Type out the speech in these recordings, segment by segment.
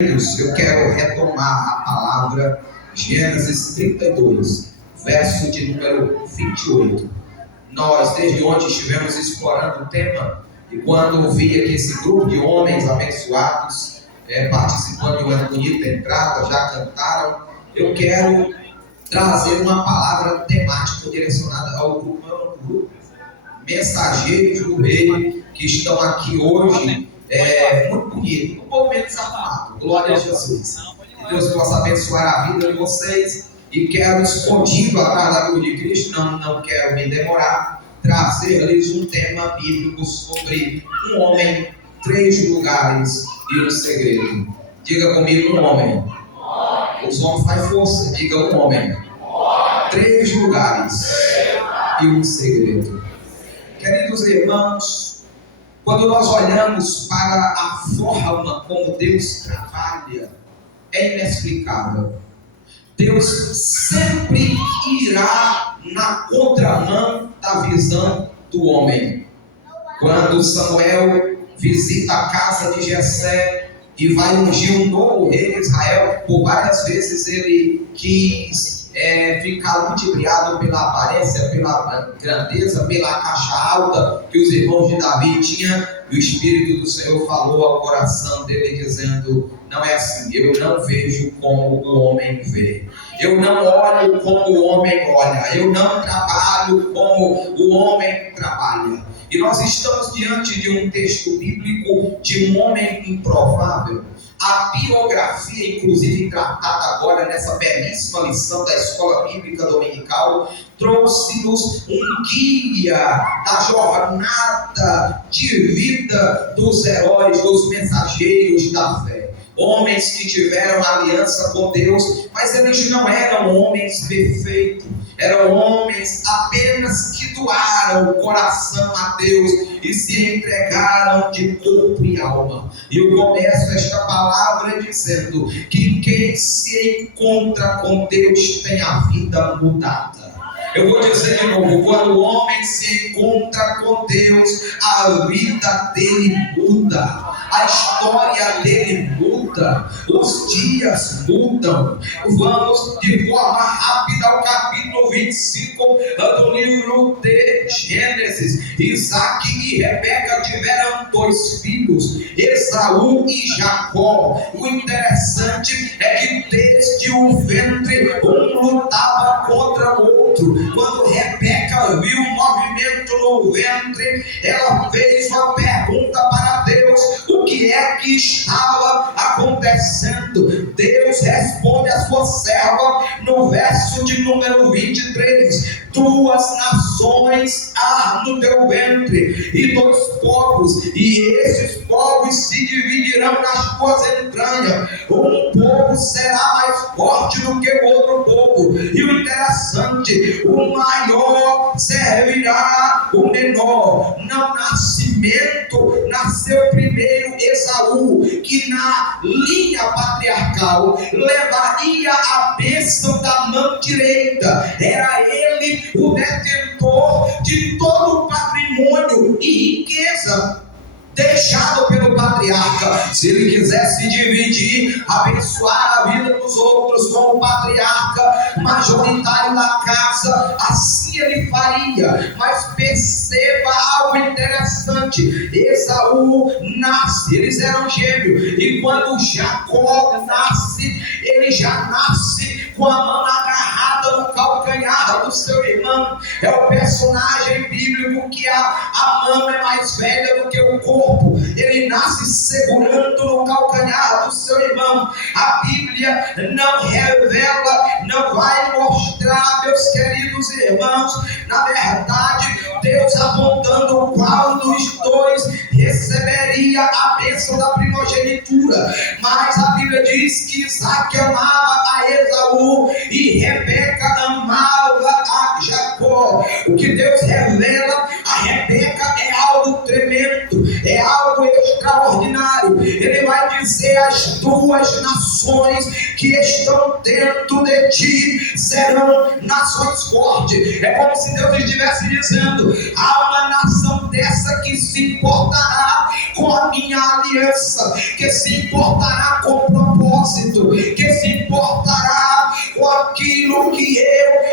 Eu quero retomar a palavra Gênesis 32, verso de número 28. Nós, desde ontem, estivemos explorando o tema, e quando vi que esse grupo de homens abençoados participando de uma bonita entrada, já cantaram, eu quero trazer uma palavra temática direcionada ao grupo Mensageiros do Rei, que estão aqui hoje. Muito bonito, um pouco menos arrumado. Glória a Jesus. Que Deus possa abençoar a vida de vocês. E quero, escondido atrás da cruz de Cristo, não quero me demorar, trazer-lhes um tema bíblico sobre um homem, 3 lugares e um segredo. Diga comigo, um homem. Os homens fazem força. Diga um homem. 3 lugares e um segredo. Queridos irmãos, quando nós olhamos para a forma como Deus trabalha, é inexplicável. Deus sempre irá na contramão da visão do homem. Quando Samuel visita a casa de Jessé e vai ungir um novo rei de Israel, por várias vezes ele quis ficar ludibriado pela aparência, pela grandeza, pela caixa alta que os irmãos de Davi tinham, e o Espírito do Senhor falou ao coração dele dizendo: não é assim, eu não vejo como o homem vê, eu não olho como o homem olha, eu não trabalho como o homem trabalha. E nós estamos diante de um texto bíblico de um homem improvável. A biografia, inclusive tratada agora nessa belíssima lição da Escola Bíblica Dominical, trouxe-nos um guia da jornada de vida dos heróis, dos mensageiros da fé. Homens que tiveram aliança com Deus, mas eles não eram homens perfeitos. Eram homens apenas que doaram o coração a Deus e se entregaram de corpo e alma. E eu começo esta palavra dizendo que quem se encontra com Deus tem a vida mudada. Eu vou dizer de novo: quando o homem se encontra com Deus, a vida dele muda, a história dele muda, os dias mudam. Vamos de forma rápida ao capítulo 25 do livro de Gênesis. Isaac e Rebeca tiveram 2 filhos, Esaú e Jacó. O interessante é que desde o ventre um lutava contra o outro. Quando Rebeca viu o movimento no ventre, ela fez uma pergunta para Deus: o que é que estava acontecendo? Deus responde a sua serva no verso de número 23: 2 nações há no teu ventre, e 2 povos, e esses povos se dividirão nas tuas entranhas. Um povo será mais forte do que o outro povo, e o interessante: o maior servirá o menor. No nascimento nasceu primeiro Esaú, que na linha patriarcal levaria a bênção da mão direita. Era ele o detentor de todo o patrimônio e riqueza deixado pelo patriarca. Se ele quisesse dividir, abençoar a vida dos outros com o patriarca majoritário da casa, assim ele faria. Mas perceba algo interessante: Esaú nasce, eles eram gêmeos, e quando Jacó nasce, ele já nasce com a mão agarrada no calcanhar do seu irmão. É o personagem bíblico que a mão é mais velha do que o corpo. Ele nasce segurando no calcanhar do seu irmão. A Bíblia não revela, não vai mostrar, meus queridos irmãos, na verdade, Deus apontando qual dos 2 receberia a bênção da primogenitura. Mas a Bíblia diz que Isaac amava a Esaú e Rebeca amava a Jacó. O que Deus revela a Rebeca é algo tremendo, é algo extraordinário. Ele vai dizer as duas nações que estão dentro de ti serão nações fortes. É como se Deus estivesse dizendo: há uma nação dessa que se importará com a minha aliança, que se importará com o propósito, que se importará com aquilo que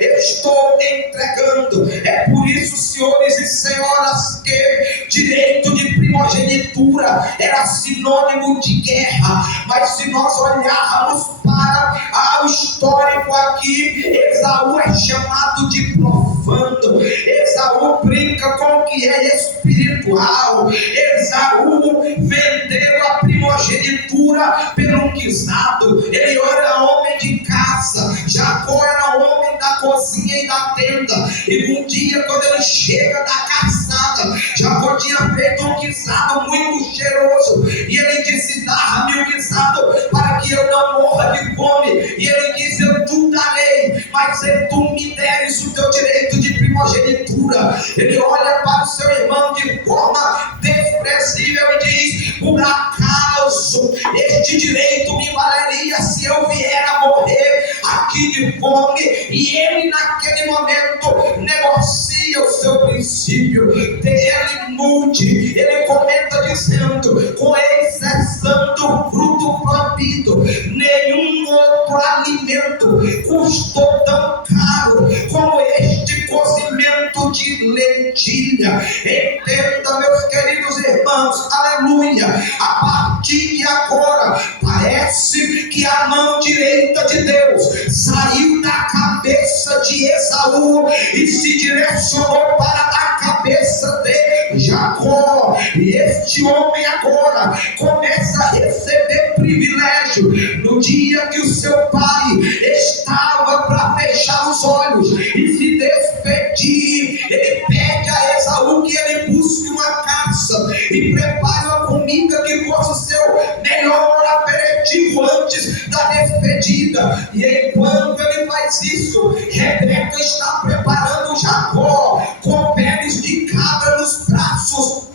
eu estou entregando. É por isso, senhores e senhoras, que direito de primogenitura era sinônimo de guerra. Mas se nós olharmos para o histórico aqui, Esaú é chamado de profano. Esaú brinca com o que é espiritual. Esaú vendeu a primogenitura pelo guisado. Ele era homem de casa, Jacó era homem da cozinha e da tenda. E um dia, quando ele chega da caçada, Jacó tinha feito um guisado muito cheiroso, e ele disse: dá-me o guisado para que eu não morra de fome. E ele disse: eu te darei, mas se tu me deres o teu direito de primogenitura. Ele olha para o seu irmão de forma desprezível e diz: por acaso este direito me valeria se eu vier a morrer aqui de fome? E ele naquele momento negocia o seu princípio, ele mude. Ele comenta dizendo: com exceção do fruto proibido, nenhum outro alimento custou tão caro como este cozimento de lentilha. Entenda, meus queridos irmãos, aleluia, a partir de agora parece que a mão direita de Deus saiu da cabeça de Esaú e se direcionou para a cabeça de Jacó. E este homem agora começa a receber privilégio. No dia que o seu pai estava para fechar os olhos e se despedir, ele pede a Esaú que ele busque uma caça e prepare uma comida que fosse o seu melhor aperitivo antes da despedida. E enquanto ele faz isso, Rebeca está preparando Jacó com peles de cabra nos braços,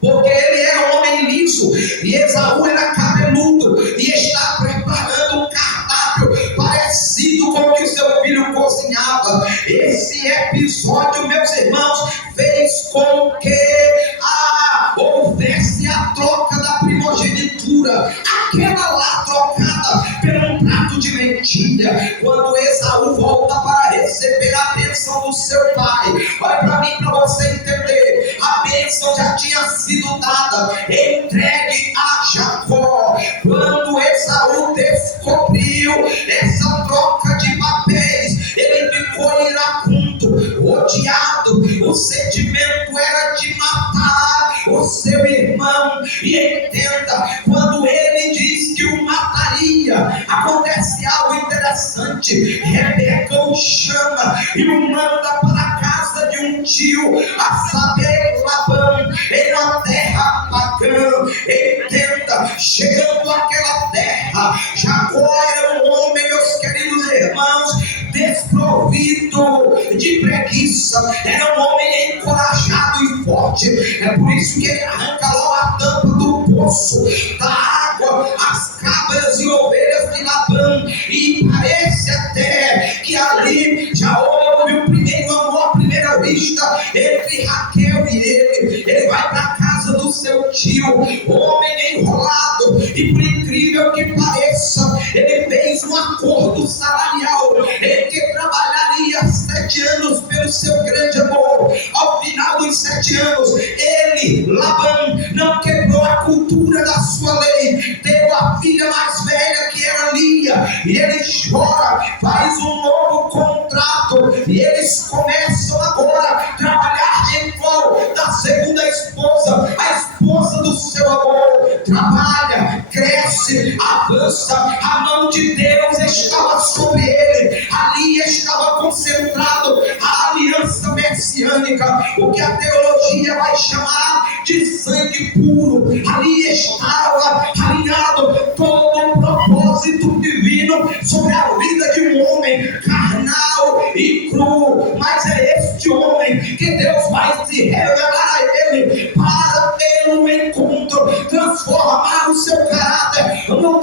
porque ele era um homem liso e Esaú era cabeludo, e está preparando um cardápio parecido com o que seu filho cozinhava. Esse episódio, meus irmãos, fez com que houvesse a troca da primogenitura, aquela lá trocada por um prato de lentilha. Quando Esaú volta para receber a bênção do seu pai, olha para mim, para você entender, a bênção já tinha sido dada, entregue a Jacó. Quando Esaú descobriu essa troca de papéis, ele ficou iracundo, odiado. O sentimento era de matar o seu irmão. E entenda, quando ele diz que o mataria, acontece algo interessante. Rebeca o chama e o manda para a casa de um tio, a saber, Labão, em uma terra pagã. Entenda, chegando àquela terra, Jacó era um homem, meus queridos irmãos, desprovido de preguiça, era um homem encorajado e forte. É por isso que ele arranca logo a tampa do poço da água, as cabras e ovelhas de Labão, e parece até que ali já houve o primeiro amor à primeira vista entre Raquel e ele. Ele vai para a casa do seu tio, homem enrolado, e por incrível que pareça, ele fez um acordo salarial em que trabalharia 7 anos pelo seu grande amor. Ao final dos 7 anos, ele, Labão, não quebrou a cultura da sua lei, deu a filha mais velha, que era Lia, e ele chora, faz um novo contrato, e eles começam agora a trabalhar em prol da segunda esposa, a esposa do seu amor. Trabalha, cresce, avança, a mão de Deus estava sobre ele, ali estava concentrado a aliança messiânica, o que a teologia vai chamar de sangue puro. Ali estava alinhado todo o propósito divino sobre a vida de um homem carnal e cru. Mas é este homem que Deus vai se revelar a ele para ter um encontro, transformar o seu caráter no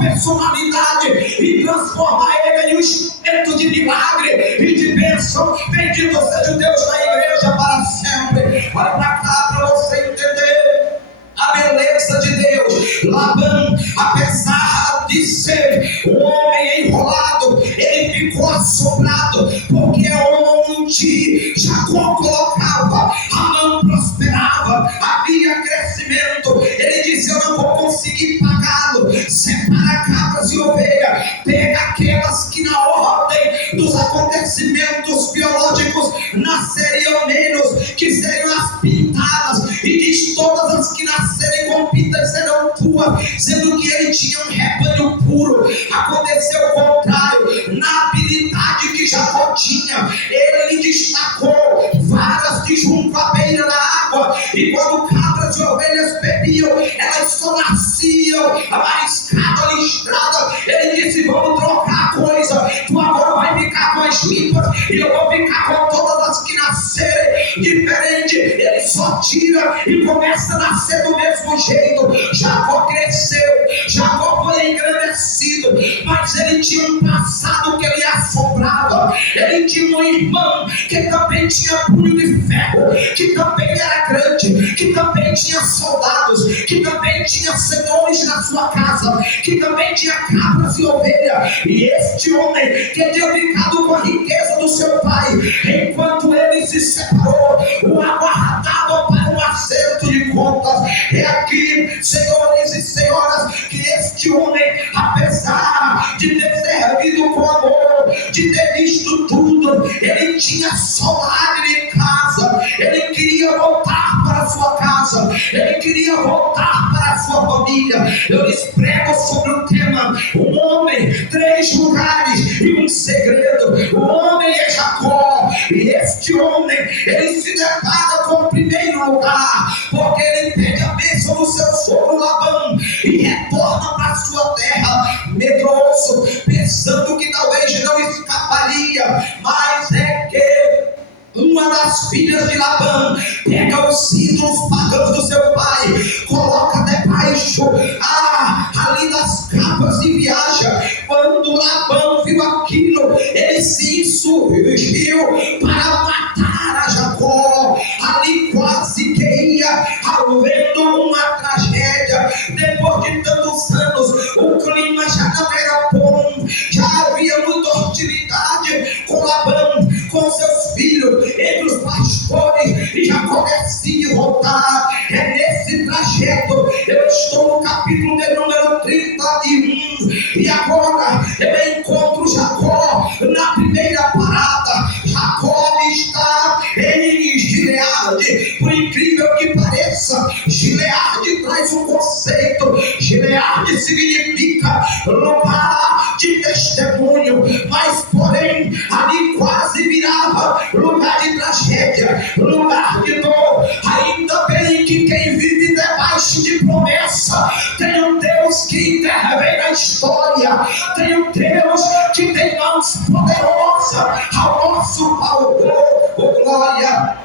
personalidade e transforma ele em um instrumento de milagre e de bênção. Bendito seja o Deus da igreja para sempre. Olha para cá para você entender a beleza de Deus. Labão, apesar de ser um homem enrolado, ele ficou assombrado, porque onde Jacó colocava, a mão prosperava, havia crescimento. Ele disse: eu não vou conseguir pagá-lo. Separa cabras e ovelhas, pega aquelas que na ordem dos acontecimentos biológicos nasceriam menos, que seriam as pintadas, e diz: todas as que nascerem com pintas serão tuas, sendo que ele tinha um rebanho puro. Aconteceu o contrário. Na habilidade que Jacó tinha, ele destacou varas de junto à beira da água, e quando cabras e ovelhas bebiam, elas só nasciam mariscadas, listradas. Ele disse: vamos trocar a coisa, tu agora vai ficar com as limpas e eu vou ficar com todas as que nascerem diferente. Ele só tira e começa a nascer do mesmo jeito. Jacó cresceu, Jacó foi engrandecido, mas ele tinha um passado que ele assombrava. Ele tinha um irmão que também tinha punho de ferro, que também era grande, que também tinha soldados, que também tinha senhores na sua casa, que também tinha cabras e ovelhas. E este homem que tinha ficado com a riqueza do seu pai, enquanto ele se separou, o aguardava para um acerto de contas. É aqui, senhores e senhoras, que este homem, apesar de ter servido com amor, de ter visto tudo, ele tinha saudade de casa. Ele queria voltar para a sua casa, ele queria voltar para a sua família. Eu lhes prego sobre o tema: um homem, 3 lugares e um segredo. O homem é Jacó, e este homem, ele se depara com o primeiro lugar, porque ele pede a bênção do seu sogro Labão e retorna para a sua terra medroso, pensando que talvez não escaparia. Mas é que uma das filhas de Labão pega os ídolos pagãos do seu pai, coloca debaixo ali das capas e viaja. Quando Labão viu aquilo, ele se insurgiu para matar a Jacó. Ali quase que ia havendo uma tragédia. Depois de tantos anos, o clima já não era bom, já havia muita hostilidade com Labão, com seus filhos, entre os pastores, e Jacó decide voltar. É nesse trajeto, eu estou no capítulo de número 31, e agora eu encontro Jacó na primeira parada. Jacó está em Gileade. Por incrível que pareça, Gileade traz um conceito. Gileade significa lugar de testemunho, mas porém ali quase virava lugar de tragédia, lugar de dor. Ainda bem que quem vive debaixo de promessa tem um Deus que intervém na história, tem um Deus que tem mãos poderosas ao nosso favor. Oh glória,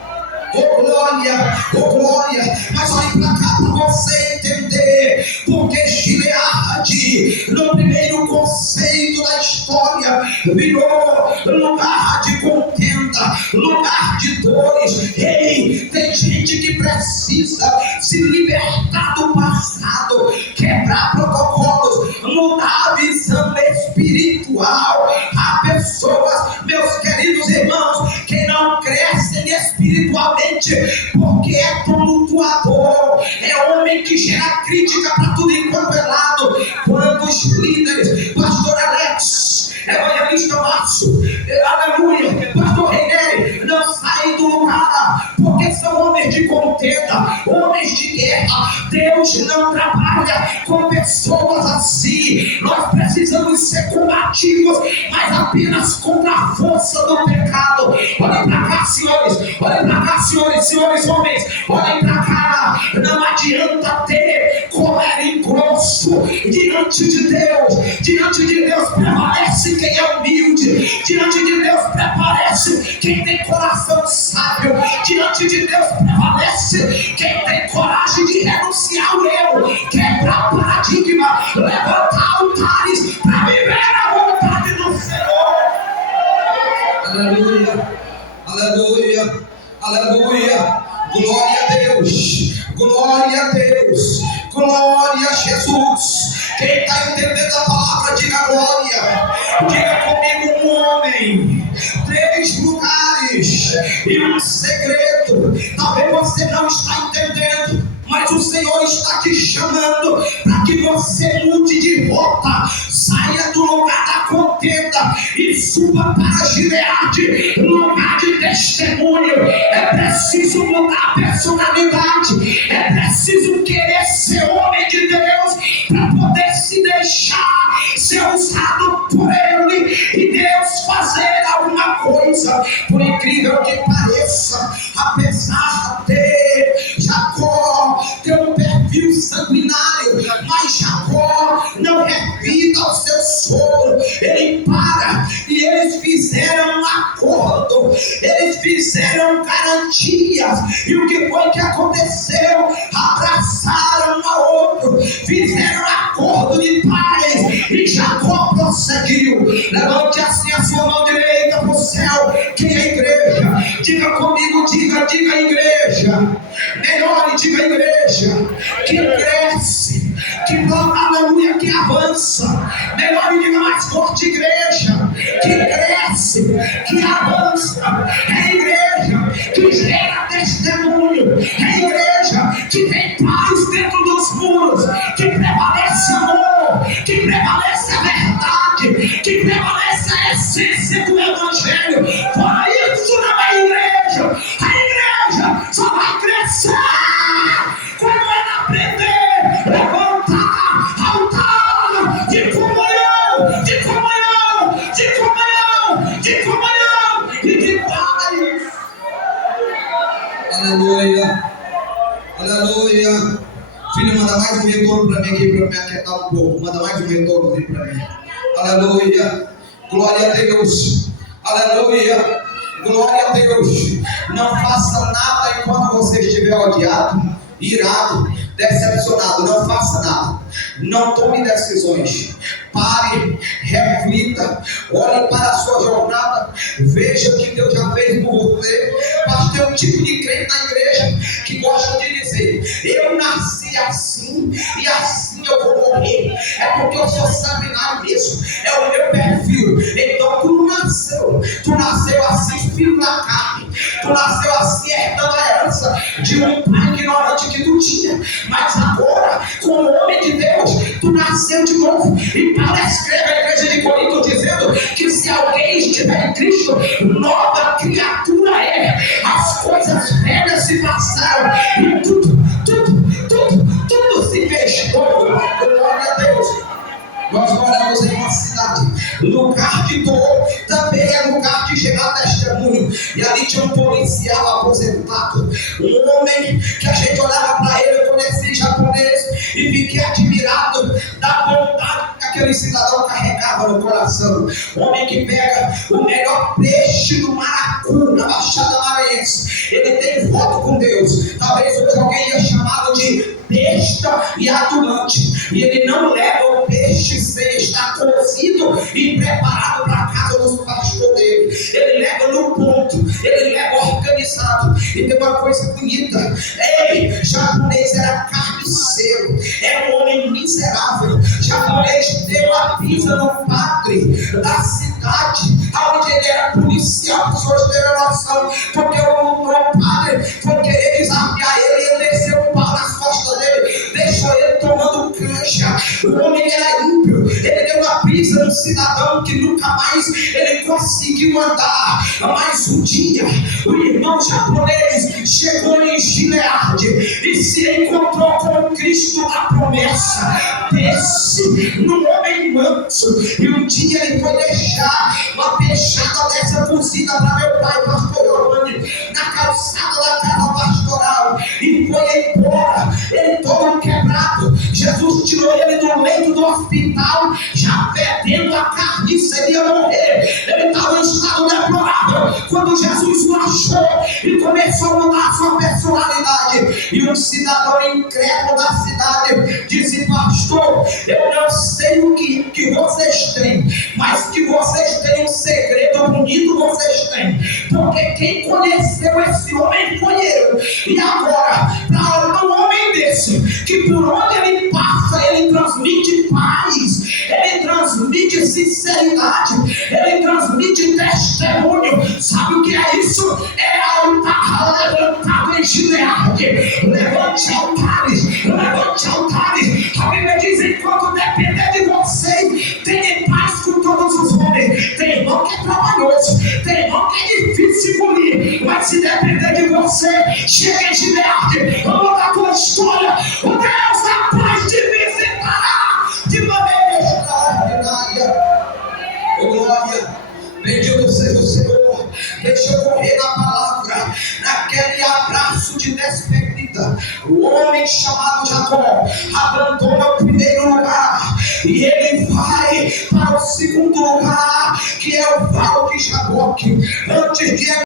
oh glória, oh glória. Mas olhe para cá para você entender, porque Gileade, no primeiro conceito da história, virou lugar de contenda, lugar de dores. Ei, tem gente que precisa se libertar do passado, quebrar protocolos, mudar a visão espiritual. Há pessoas, meus queridos irmãos, que não crescem espiritualmente porque é tumultuador, é homem que gera crítica para tudo enquanto é lado. Quando os líderes, pastor Alex, evangelista Márcio, aleluia, pastor Reinei, não saem do lugar, porque são homens de contenda, homens de guerra. Deus não trabalha com pessoas assim. Nós precisamos ser combativos, mas apenas contra a força do pecado. Olhem para cá, senhores, olhem para cá, senhores homens, olhem para cá. Não adianta ter colher grosso diante de Deus. Diante de Deus prevalece quem é humilde, diante de Deus prevalece quem tem coração sábio, diante de Deus prevalece quem tem coragem de renunciar ao eu, quebrar paradigma, levantar altar Diga comigo, um homem, 3 lugares e um segredo. Talvez você não está entendendo, mas o Senhor está te chamando para que você mude de rota, saia do lugar da contenda e suba para Gileade, lugar de testemunho. É preciso mudar a personalidade, é preciso querer ser homem de Deus para poder se deixar ser usado por Ele e Deus fazer alguma coisa. Por incrível que pareça, apesar de Jacó ter um perfil sanguinário, mas Jacó não revida ao seu sogro. Ele para e eles fizeram um acordo, eles fizeram garantias. E o que foi que aconteceu? Abraçaram um ao outro, fizeram um acordo de paz e Jacó prosseguiu. Levante assim a sua mão direita para o céu. Quem é a igreja? Diga comigo, diga igreja. Melhore, diga igreja. Que cresce, que aleluia, que avança. Melhore, diga mais forte, igreja. Que cresce, que avança. É igreja que gera testemunho. É igreja que tem paz dentro dos muros, que prevalece amor, que prevalece a verdade, que prevalece a essência do evangelho. Fora isso não é igreja. A igreja só vai crescer quando ela aprender, levantar altar de comunhão, de comunhão, de comunhão, de comunhão e de paz. Aleluia, aleluia. Filho, manda mais um retorno para mim aqui, para me aquietar um pouco. Manda mais um retorno aqui para mim. Aleluia, glória a Deus, aleluia, glória a Deus. Não faça nada enquanto você estiver odiado, irado, decepcionado. Não faça nada, não tome decisões. Pare, reflita, olhe para a sua jornada, veja o que Deus já fez por você. Mas tem um tipo de crente na igreja que gosta de dizer: eu nasci assim e assim eu vou morrer. É porque eu sou sanguinário mesmo, é o meu perfil. Então tu nasceu assim, filho da carne. Tu nasceu assim, herdando a herança de um pai ignorante que tu tinha. Mas agora, como homem de Deus, tu nasceu de novo. E Paulo escreve à igreja de Corinto dizendo que se alguém estiver em Cristo, nova criatura é. As coisas velhas se passaram e tudo se fez novo. Glória a Deus. Nós moramos em uma cidade, lugar de dor, também é lugar de gerar testemunho. E ali tinha um policial aposentado, um homem que a gente olhava para ele, eu conheci japonês e fiquei admirado da bondade que aquele cidadão carregava no coração. Homem que pega o melhor peixe do Maracu, na Baixada Maranhense. Ele tem voto com Deus. Talvez hoje alguém ia chamá-lo de besta e adulante. E ele não leva o peixe sem estar cozido e preparado para a casa dos pastores dele. Ele leva no ponto, ele leva organizado. E tem uma coisa bonita: ele, japonês, era carniceiro, era um homem miserável. Japonês deu a pisa no padre da cidade, onde ele era policial. As pessoas terem noção, porque o padre foi querer desafiar ele e ele desceu o pau nas costas dele, deixou ele tomando cancha. O homem era ímpio, ele deu uma brisa no cidadão que nunca mais ele conseguiu andar. Mas um dia o irmão japonês chegou em Gileade e se encontrou com o Cristo da promessa. Desce no homem manso, e um dia ele foi deixar uma peixada dessa cozida para meu pai, pastor Giovanni, na calçada da casa pastoral, e foi embora, ele todo quebrado. Jesus tirou ele do leito do hospital, já fedendo a carne, seria morrer. Ele estava em estado deplorável quando Jesus o achou e começou a mudar a sua personalidade. E um cidadão incrédulo da cidade disse: pastor, eu não sei o que vocês têm, mas que vocês têm um segredo bonito, vocês têm, porque quem conheceu esse homem foi eu. E agora, para um homem desse, que por onde ele passa, ele transmite paz, ele transmite transmite sinceridade, ele transmite testemunho. Sabe o que é isso? É altar levantado em Gileade. Levante altares, levante altares. A Bíblia diz: enquanto depender de você, tenha paz com todos os homens. Tem irmão que é trabalhoso, tem irmão que é difícil engolir, mas se depender de você, chega em Gileade, vamos da tua história. O Deus da paz te visitará de maneira extraordinária. Oh, glória! Bendito seja o Senhor. Deixa eu correr na palavra, naquele abraço de despedida. O homem chamado Jacó abandona o primeiro lugar e ele vai para o segundo lugar, que é o Vale de Jaboque. Antes de